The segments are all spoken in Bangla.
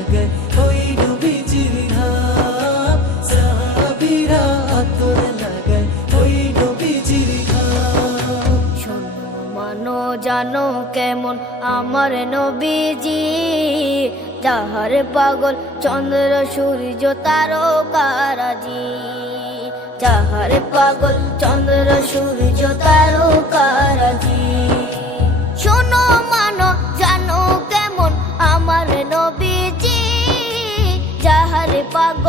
লাগায় ওই নবীজির ঘাম সাহাবীরা আতর লাগায় জানো কেমন আমার নবীজি? যাহার পাগল চন্দ্র, সূর্য, তারকারাজি। যাহার পাগল চন্দ্র, সূর্য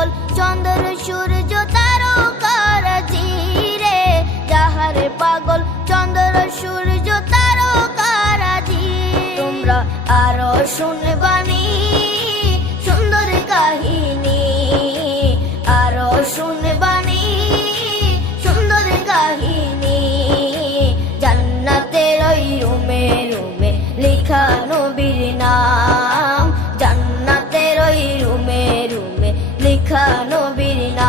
পাগল, চন্দ্র, সূর্য তারকারাজি রে যাহার পাগল, চন্দ্র, সূর্য তারকারাজি তোমরা আরও শুনবানি সুন্দর কাহিনী। আরও শুনবানি সুন্দর কাহিনী। জান্নাতের ওই রুমে রুমে লেখা নবীর লেখা নবীর নাম